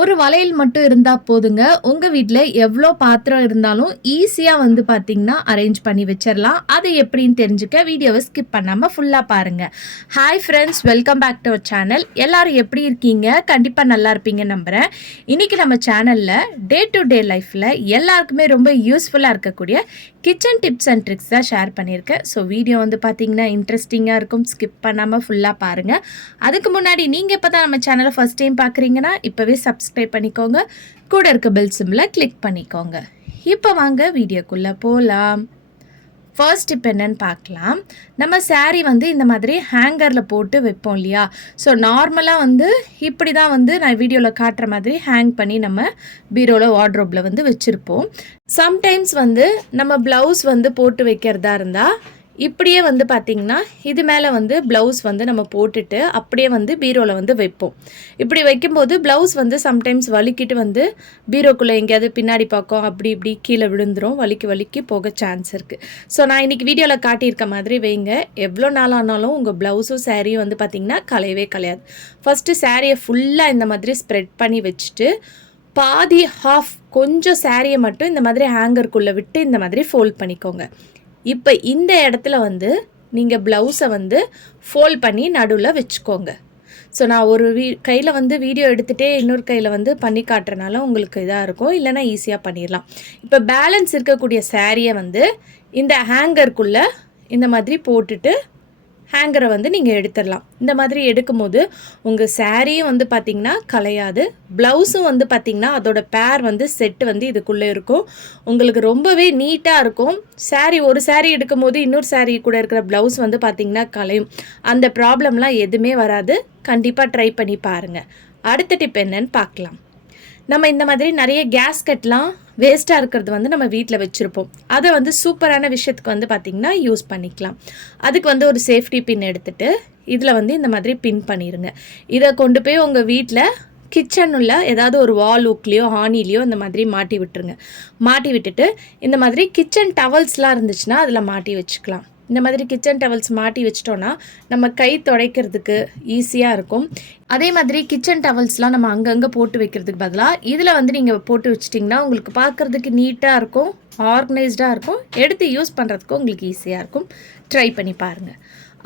ஒரு வளையல் மட்டும் இருந்தால் போதுங்க. உங்கள் வீட்டில் எவ்வளோ பாத்திரம் இருந்தாலும் ஈஸியாக வந்து பார்த்தீங்கன்னா அரேஞ்ச் பண்ணி வச்சிடலாம் அது எப்படின்னு தெரிஞ்சுக்க வீடியோவை ஸ்கிப் பண்ணாமல் ஃபுல்லாக பாருங்கள் hi friends welcome back to our channel எல்லோரும் எப்படி இருக்கீங்க? கண்டிப்பாக நல்லா இருப்பீங்க நம்புகிறேன் இன்றைக்கி நம்ம சேனலில் டே டு டே லைஃப்பில் எல்லாருக்குமே ரொம்ப யூஸ்ஃபுல்லாக இருக்கக்கூடிய கிச்சன் டிப்ஸ் அண்ட் ட்ரிக்ஸ் தான் ஷேர் பண்ணியிருக்கேன். ஸோ வீடியோ வந்து பார்த்தீங்கன்னா இன்ட்ரெஸ்டிங்காக இருக்கும். ஸ்கிப் பண்ணாமல் ஃபுல்லாக பாருங்கள் அதுக்கு முன்னாடி நீங்கள் இப்போ தான் நம்ம சேனலை ஃபஸ்ட் டைம் பார்க்குறீங்கன்னா இப்போவே சப்ஸ்கிரைப் பண்ணிக்கோங்க. கூட இருக்க பெல் சிம்மில் கிளிக் பண்ணிக்கோங்க. இப்போ வாங்க வீடியோக்குள்ளே போகலாம் ஃபர்ஸ்ட் இப்போ என்னென்னு பார்க்கலாம். நம்ம சாரீ வந்து இந்த மாதிரி ஹேங்கரில் போட்டு வைப்போம் இல்லையா? ஸோ நார்மலாக வந்து இப்படி தான் வந்து நான் வீடியோவில் காட்டுற மாதிரி ஹேங் பண்ணி நம்ம பீரோவில் வார்ட்ரோப்பில் வந்து வச்சுருப்போம். சம்டைம்ஸ் வந்து நம்ம ப்ளவுஸ் வந்து போட்டு வைக்கிறதா இருந்தால் இப்படியே வந்து பார்த்திங்கன்னா இது மேலே வந்து ப்ளவுஸ் வந்து நம்ம போட்டுட்டு அப்படியே வந்து பீரோவில் வந்து வைப்போம். இப்படி வைக்கும்போது ப்ளவுஸ் வந்து சம்டைம்ஸ் வலிக்கிட்டு வந்து பீரோக்குள்ளே எங்கேயாவது பின்னாடி பக்கம் அப்படி இப்படி கீழே விழுந்துரும். வலிக்கு வலிக்கு போக சான்ஸ் இருக்குது ஸோ நான் இன்றைக்கி வீடியோவில் காட்டியிருக்க மாதிரி வைங்க. எவ்வளோ நாள் ஆனாலும் உங்கள் ப்ளவுஸும் சாரியும் வந்து பார்த்திங்கன்னா கலையவே கலையாது ஃபஸ்ட்டு சாரியை ஃபுல்லாக இந்த மாதிரி ஸ்ப்ரெட் பண்ணி வச்சுட்டு பாதி ஹாஃப் கொஞ்சம் சாரியை மட்டும் இந்த மாதிரி ஹேங்கருக்குள்ளே விட்டு இந்த மாதிரி ஃபோல்ட் பண்ணிக்கோங்க. இப்போ இந்த இடத்துல வந்து நீங்கள் ப்ளவுஸை வந்து ஃபோல்ட் பண்ணி நடுவில் வச்சுக்கோங்க. ஸோ நான் ஒரு வீ கையில் வந்து வீடியோ எடுத்துகிட்டே இன்னொரு கையில் வந்து பண்ணி காட்டுறனால உங்களுக்கு இதாக இருக்கும். இல்லைன்னா ஈஸியாக பண்ணிடலாம். இப்போ பேலன்ஸ் இருக்கக்கூடிய சாரியை வந்து இந்த ஹேங்கருக்குள்ளே இந்த மாதிரி போட்டுட்டு ஹேங்கரை வந்து நீங்கள் எடுத்துடலாம். இந்த மாதிரி எடுக்கும்போது உங்கள் சாரியும் வந்து பார்த்திங்கன்னா கலையாது. ப்ளவுஸும் வந்து பார்த்திங்கன்னா அதோட பேர் வந்து செட்டு வந்து இதுக்குள்ளே இருக்கும். உங்களுக்கு ரொம்பவே நீட்டாக இருக்கும். சாரீ ஒரு சாரீ எடுக்கும்போது இன்னொரு சாரீ கூட இருக்கிற ப்ளவுஸ் வந்து பார்த்திங்கன்னா கலையும் அந்த ப்ராப்ளம்லாம் எதுவுமே வராது. கண்டிப்பாக ட்ரை பண்ணி பாருங்கள் அடுத்த டிப் என்னன்னு பார்க்கலாம் நம்ம இந்த மாதிரி நிறைய கேஸ்கட்லாம் வேஸ்ட்டாக இருக்கிறது வந்து நம்ம வீட்டில் வச்சுருப்போம். அதை வந்து சூப்பரான விஷயத்துக்கு வந்து பார்த்திங்கன்னா யூஸ் பண்ணிக்கலாம். அதுக்கு வந்து ஒரு சேஃப்டி பின் எடுத்துகிட்டு இதில் வந்து இந்த மாதிரி பின் பண்ணிடுங்க இதை கொண்டு போய் உங்கள் வீட்டில் கிச்சனுள்ள ஏதாவது ஒரு வால் ஊக்லேயோ ஆணிலேயோ இந்த மாதிரி மாட்டி விட்டுருங்க. மாட்டி விட்டுட்டு இந்த மாதிரி கிச்சன் டவல்ஸ்லாம் இருந்துச்சுன்னா அதில் மாட்டி வச்சுக்கலாம். இந்த மாதிரி கிச்சன் டவல்ஸ் மாட்டி வச்சிட்டோன்னா நம்ம கை துடைக்கிறதுக்கு ஈஸியாக இருக்கும். அதே மாதிரி கிச்சன் டவல்ஸ்லாம் நம்ம அங்கங்கே போட்டு வைக்கிறதுக்கு பதிலாக இதில் வந்து நீங்கள் போட்டு வச்சிட்டிங்கன்னா உங்களுக்கு பார்க்குறதுக்கு நீட்டாக இருக்கும் ஆர்கனைஸ்டாக இருக்கும். எடுத்து யூஸ் பண்ணுறதுக்கும் உங்களுக்கு ஈஸியாக இருக்கும். ட்ரை பண்ணி பாருங்கள்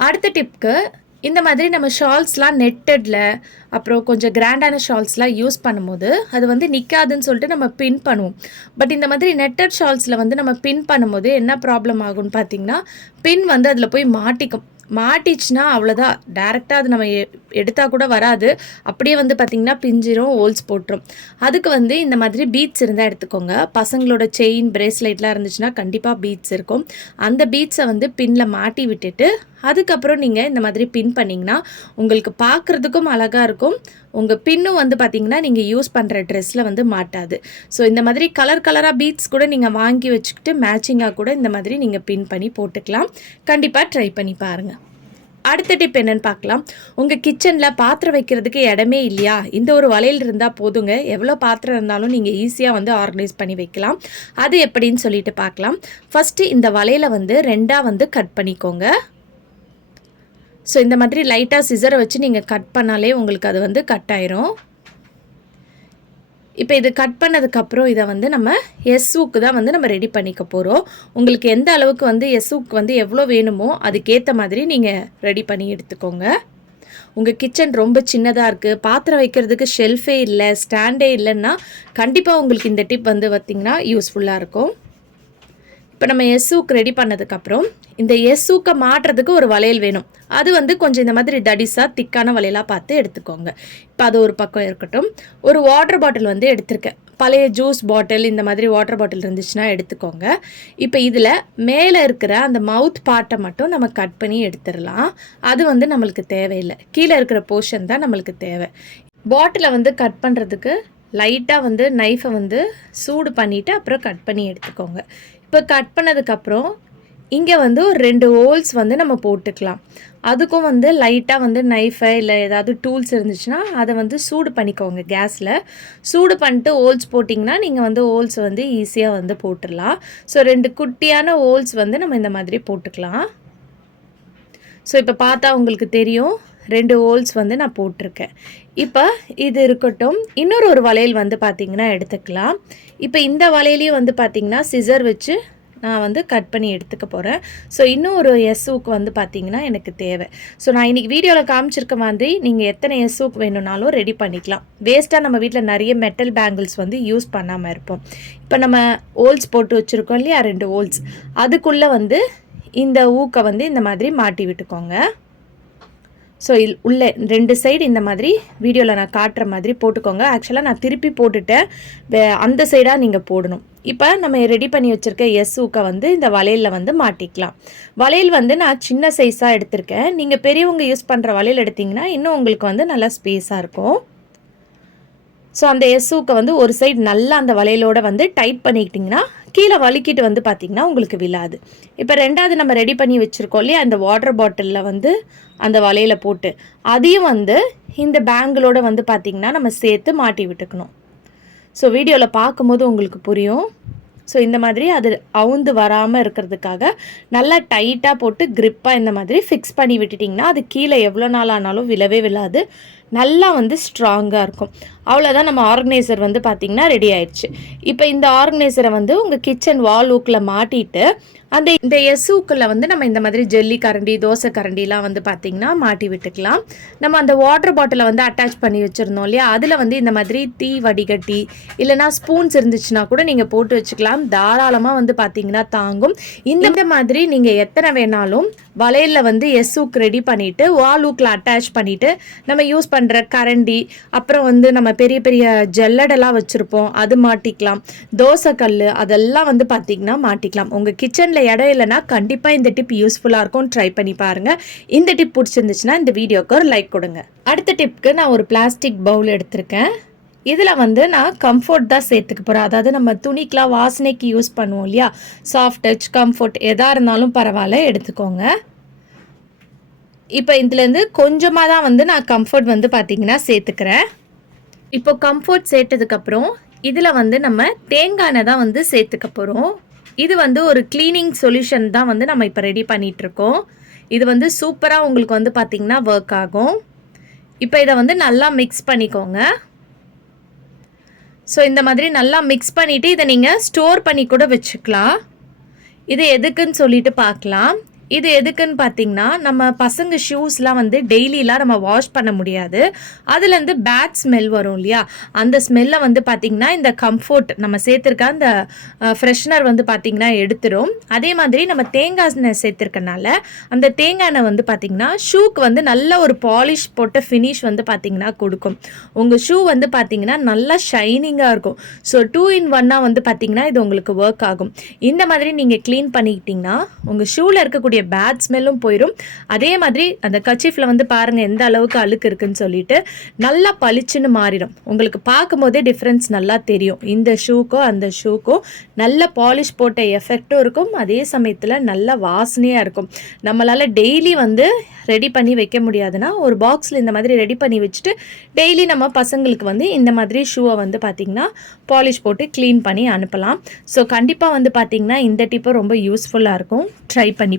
அடுத்த டிப்க்கு இந்த மாதிரி நம்ம ஷால்ஸ்லாம் நெட்டடில் அப்புறம் கொஞ்சம் கிராண்டான ஷால்ஸ்லாம் யூஸ் பண்ணும்போது அது வந்து நிற்காதுன்னு சொல்லிட்டு நம்ம பின் பண்ணுவோம். பட் இந்த மாதிரி நெட்டட் ஷால்ஸில் வந்து நம்ம பின் பண்ணும்போது என்ன ப்ராப்ளம் ஆகும்னு பார்த்தீங்கன்னா பின் வந்து அதில் போய் மாட்டிக்கும். மாட்டிச்சுன்னா அவ்வளோதான் டேரெக்டாக அது நம்ம எ எடுத்தால் கூட வராது. அப்படியே வந்து பார்த்திங்கன்னா பிஞ்சிரும் ஹோல்ஸ் போட்டுரும். அதுக்கு வந்து இந்த மாதிரி பீட்ஸ் இருந்தால் எடுத்துக்கோங்க. பசங்களோட செயின் பிரேஸ்லெட்லாம் இருந்துச்சுன்னா கண்டிப்பாக பீட்ஸ் இருக்கும். அந்த பீட்ஸை வந்து பின்னில் மாட்டி விட்டுட்டு அதுக்கப்புறம் நீங்கள் இந்த மாதிரி பின் பண்ணிங்கன்னா உங்களுக்கு பார்க்குறதுக்கும் அழகாக இருக்கும். உங்கள் பின்னும் வந்து பார்த்திங்கன்னா நீங்கள் யூஸ் பண்ணுற ட்ரெஸ்ஸில் வந்து மாட்டாது. ஸோ இந்த மாதிரி கலர் கலராக பீட்ஸ் கூட நீங்கள் வாங்கி வச்சுக்கிட்டு மேட்சிங்காக கூட இந்த மாதிரி நீங்கள் பின் பண்ணி போட்டுக்கலாம். கண்டிப்பாக ட்ரை பண்ணி பாருங்கள் அடுத்த டிப் என்னன்னு பார்க்கலாம் உங்கள் கிச்சனில் பாத்திரம் வைக்கிறதுக்கு இடமே இல்லையா? இந்த ஒரு வலையில் இருந்தால் போதுங்க. எவ்வளோ பாத்திரம் இருந்தாலும் நீங்கள் ஈஸியாக வந்து ஆர்கனைஸ் பண்ணி வைக்கலாம். அது எப்படின்னு சொல்லிட்டு பார்க்கலாம் ஃபஸ்ட்டு இந்த வலையில் வந்து ரெண்டாக வந்து கட் பண்ணிக்கோங்க. ஸோ இந்த மாதிரி லைட்டாக சிசரை வச்சு நீங்கள் கட் பண்ணாலே உங்களுக்கு அது வந்து கட் ஆயிரும். இப்போ இது கட் பண்ணதுக்கப்புறம் இதை வந்து நம்ம எஸ்ஸுக்கு தான் வந்து நம்ம ரெடி பண்ணிக்க போகிறோம் உங்களுக்கு எந்த அளவுக்கு வந்து எஸ்ஸுக்கு வந்து எவ்வளோ வேணுமோ அதுக்கேற்ற மாதிரி நீங்கள் ரெடி பண்ணி எடுத்துக்கோங்க. உங்கள் கிச்சன் ரொம்ப சின்னதாக இருக்குது பாத்திரம் வைக்கிறதுக்கு ஷெல்ஃபே இல்லை ஸ்டாண்டே இல்லைன்னா கண்டிப்பாக உங்களுக்கு இந்த டிப் வந்து பார்த்திங்கன்னா யூஸ்ஃபுல்லாக இருக்கும். இப்போ நம்ம எஸ்ஸூக்கு ரெடி பண்ணதுக்கப்புறம் இந்த எஸ்ஸூக்கை மாட்டுறதுக்கு ஒரு வளையல் வேணும். அது வந்து கொஞ்சம் இந்த மாதிரி தடிஸாக திக்கான வளையலாக பார்த்து எடுத்துக்கோங்க. இப்போ அது ஒரு பக்கம் இருக்கட்டும். ஒரு வாட்டர் பாட்டில் வந்து எடுத்திருக்கேன். பழைய ஜூஸ் பாட்டில் இந்த மாதிரி வாட்டர் பாட்டில் இருந்துச்சுன்னா எடுத்துக்கோங்க. இப்போ இதில் மேலே இருக்கிற அந்த மவுத் பார்ட்டை மட்டும் நம்ம கட் பண்ணி எடுத்துடலாம். அது வந்து நம்மளுக்கு தேவையில்லை. கீழே இருக்கிற போர்ஷன் தான் நம்மளுக்கு தேவை. பாட்டிலை வந்து கட் பண்ணுறதுக்கு லைட்டாக வந்து நைஃபை வந்து சூடு பண்ணிவிட்டு அப்புறம் கட் பண்ணி எடுத்துக்கோங்க. இப்போ கட் பண்ணதுக்கப்புறம் இங்கே வந்து ஒரு ரெண்டு ஹோல்ஸ் வந்து நம்ம போட்டுக்கலாம். அதுக்கும் வந்து லைட்டாக வந்து நைஃபை இல்லை ஏதாவது டூல்ஸ் இருந்துச்சுன்னா அதை வந்து சூடு பண்ணிக்கோங்க கேஸில் சூடு பண்ணிட்டு ஹோல்ஸ் போட்டிங்கன்னா நீங்கள் வந்து ஹோல்ஸ் வந்து ஈஸியாக வந்து போட்டுடலாம். ஸோ ரெண்டு குட்டியான ஹோல்ஸ் வந்து நம்ம இந்த மாதிரி போட்டுக்கலாம். ஸோ இப்போ பார்த்தா உங்களுக்கு தெரியும். ரெண்டு ஹோல்ஸ் வந்து நான் போட்டிருக்கேன். இப்போ இது இருக்கட்டும் இன்னொரு ஒரு வளையல் வந்து பார்த்திங்கன்னா எடுத்துக்கலாம். இப்போ இந்த வளையலையும் வந்து பார்த்திங்கன்னா சிசர் வச்சு நான் வந்து கட் பண்ணி எடுத்துக்க போகிறேன் ஸோ இன்னும் ஒரு எஸ்ஸுக்கு வந்து பார்த்தீங்கன்னா எனக்கு தேவை. ஸோ நான் இன்றைக்கி வீடியோவில் காமிச்சிருக்க மாதிரி நீங்கள் எத்தனை எஸ்ஸுக்கு வேணும்னாலும் ரெடி பண்ணிக்கலாம். வேஸ்ட்டாக நம்ம வீட்டில் நிறைய மெட்டல் பேங்கிள்ஸ் வந்து யூஸ் பண்ணாமல் இருப்போம். இப்போ நம்ம ஹோல்ஸ் போட்டு வச்சுருக்கோம் இல்லையா? ரெண்டு ஹோல்ஸ் அதுக்குள்ளே வந்து இந்த ஊக்கை வந்து இந்த மாதிரி மாட்டி விட்டுக்கோங்க. ஸோ இல் உள்ளே ரெண்டு சைடு இந்த மாதிரி வீடியோவில் நான் காட்டுற மாதிரி போட்டுக்கோங்க. ஆக்சுவலாக நான் திருப்பி போட்டுட்டேன் அந்த சைடாக நீங்கள் போடணும். இப்போ நம்ம ரெடி பண்ணி வச்சுருக்க எஸ் ஊக்கை வந்து இந்த வளையலில் வந்து மாட்டிக்கலாம். வளையல் வந்து நான் சின்ன சைஸாக எடுத்திருக்கேன். நீங்கள் பெரியவங்க யூஸ் பண்ணுற வளையல் எடுத்திங்கன்னா இன்னும் உங்களுக்கு வந்து நல்லா ஸ்பேஸாக இருக்கும். ஸோ அந்த எஸ்ஸூக்கை வந்து ஒரு சைடு நல்லா அந்த வளையலோட வந்து டைட் பண்ணிக்கிட்டிங்கன்னா கீழே வலிக்கிட்டு வந்து பார்த்திங்கன்னா உங்களுக்கு விழாது. இப்போ ரெண்டாவது நம்ம ரெடி பண்ணி வச்சுருக்கோம் இல்லையா? அந்த வாட்டர் பாட்டிலில் வந்து அந்த வலையில் போட்டு. அதையும் வந்து இந்த பேங்கிளோட வந்து பார்த்திங்கன்னா நம்ம சேர்த்து மாட்டி விட்டுக்கணும். ஸோ வீடியோவில் பார்க்கும்போது உங்களுக்கு புரியும். ஸோ இந்த மாதிரி அது அவுந்து வராமல் இருக்கிறதுக்காக நல்லா டைட்டாக போட்டு க்ரிப்பாக இந்த மாதிரி ஃபிக்ஸ் பண்ணி விட்டுட்டிங்கன்னா அது கீழே எவ்வளோ நாள் ஆனாலும் விழவே விழாது. நல்லா வந்து ஸ்ட்ராங்காக இருக்கும். அவ்வளோதான் நம்ம ஆர்கனைசர் வந்து பார்த்திங்கன்னா ரெடி ஆயிடுச்சு. இப்போ இந்த ஆர்கனைசரை வந்து உங்கள் கிச்சன் வால் ஊக்கில் மாட்டிட்டு அந்த இந்த எஸ்ஸூக்கில் வந்து நம்ம இந்த மாதிரி ஜெல்லி கரண்டி தோசை கரண்டிலாம் வந்து பார்த்திங்கன்னா மாட்டி விட்டுக்கலாம். நம்ம அந்த வாட்டர் பாட்டிலை வந்து அட்டாச் பண்ணி வச்சுருந்தோம் இல்லையா? அதில் வந்து இந்த மாதிரி தீ வடிகட்டி இல்லைனா ஸ்பூன்ஸ் இருந்துச்சுன்னா கூட நீங்கள் போட்டு வச்சுக்கலாம். தாராளமாக வந்து பார்த்திங்கன்னா தாங்கும். இந்த மாதிரி நீங்கள் எத்தனை வேணாலும் வளையலில் வந்து எஸ்ஸூக் ரெடி பண்ணிவிட்டு வால் ஊக்கில் அட்டாச் பண்ணிவிட்டு நம்ம யூஸ் பண்ணுற கரண்டி அப்புறம் வந்து நம்ம பெரிய பெரிய ஜல்லடெல்லாம் வச்சுருப்போம். அது மாட்டிக்கலாம். தோசை கல் அதெல்லாம் வந்து பார்த்திங்கன்னா மாட்டிக்கலாம். உங்கள் கிச்சனில் இடம் இல்லைன்னா கண்டிப்பாக இந்த டிப் யூஸ்ஃபுல்லாக இருக்கும். ட்ரை பண்ணி பாருங்கள் இந்த டிப் பிடிச்சிருந்துச்சுன்னா இந்த வீடியோக்கு ஒரு லைக் கொடுங்க. அடுத்த டிப்க்கு நான் ஒரு பிளாஸ்டிக் பவுல் எடுத்திருக்கேன். இதில் வந்து நான் கம்ஃபர்ட் தான் சேர்த்துக்க போகிறேன் அதாவது நம்ம துணிக்கெலாம் வாசனைக்கு யூஸ் பண்ணுவோம் இல்லையா? சாஃப்ட் டச் கம்ஃபர்ட் எதாக இருந்தாலும் பரவாயில்ல எடுத்துக்கோங்க. இப்போ இதுலேருந்து கொஞ்சமாக தான் வந்து நான் கம்ஃபர்ட் வந்து பார்த்திங்கன்னா சேர்த்துக்கிறேன். இப்போ கம்ஃபர்ட் சேர்த்ததுக்கப்புறம் இதில் வந்து நம்ம தேங்காய் எண்ணெய் தான் வந்து சேர்த்துக்க போகிறோம் இது வந்து ஒரு க்ளீனிங் சொல்யூஷன் தான் வந்து நம்ம இப்போ ரெடி பண்ணிகிட்ருக்கோம் இது வந்து சூப்பராக உங்களுக்கு வந்து பார்த்திங்கன்னா ஒர்க் ஆகும். இப்போ இதை வந்து நல்லா மிக்ஸ் பண்ணிக்கோங்க. ஸோ இந்த மாதிரி நல்லா மிக்ஸ் பண்ணிவிட்டு இதை நீங்கள் ஸ்டோர் பண்ணி கூட வச்சுக்கலாம். இது எதுக்குன்னு சொல்லிட்டு பார்க்கலாம். இது எதுக்குன்னு பார்த்தீங்கன்னா நம்ம பசங்க ஷூஸ்லாம் வந்து டெய்லிலாம் நம்ம வாஷ் பண்ண முடியாது. அதுலேருந்து பேட் ஸ்மெல் வரும் இல்லையா? அந்த ஸ்மெல்லை வந்து பார்த்திங்கன்னா இந்த கம்ஃபோர்ட் நம்ம சேர்த்துருக்க அந்த ஃப்ரெஷ்னர் வந்து பார்த்திங்கன்னா எடுத்துரும். அதே மாதிரி நம்ம தேங்காய் எண்ணெய் சேர்த்துருக்கனால அந்த தேங்காய் எண்ணெய் வந்து பார்த்திங்கன்னா ஷூக்கு வந்து நல்ல ஒரு பாலிஷ் போட்ட ஃபினிஷ் வந்து பார்த்திங்கன்னா கொடுக்கும். உங்கள் ஷூ வந்து பார்த்திங்கன்னா நல்லா ஷைனிங்காக இருக்கும். ஸோ டூ இன் ஒன்னாக வந்து பார்த்திங்கன்னா இது உங்களுக்கு ஒர்க் ஆகும். இந்த மாதிரி நீங்கள் க்ளீன் பண்ணிக்கிட்டிங்கன்னா உங்கள் ஷூவில் இருக்கக்கூடிய இருக்கக்கூடிய பேட் ஸ்மெல்லும் போயிடும் அதே மாதிரி அந்த கச்சிஃபில் வந்து பாருங்கள் எந்த அளவுக்கு அழுக்கு இருக்குன்னு சொல்லிட்டு நல்லா பளிச்சுன்னு மாறிடும். உங்களுக்கு பார்க்கும்போதே டிஃப்ரென்ஸ் நல்லா தெரியும். இந்த ஷூக்கோ அந்த ஷூக்கோ நல்ல பாலிஷ் போட்ட எஃபெக்டும் இருக்கும். அதே சமயத்தில் நல்ல வாசனையாக இருக்கும். நம்மளால் டெய்லி வந்து ரெடி பண்ணி வைக்க முடியாதுன்னா ஒரு பாக்ஸில் இந்த மாதிரி ரெடி பண்ணி வச்சுட்டு டெய்லி நம்ம பசங்களுக்கு வந்து இந்த மாதிரி ஷூவை வந்து பார்த்திங்கன்னா பாலிஷ் போட்டு க்ளீன் பண்ணி அனுப்பலாம். ஸோ கண்டிப்பாக வந்து பார்த்திங்கன்னா இந்த டிப்பு ரொம்ப யூஸ்ஃபுல்லாக இருக்கும். ட்ரை பண்ணி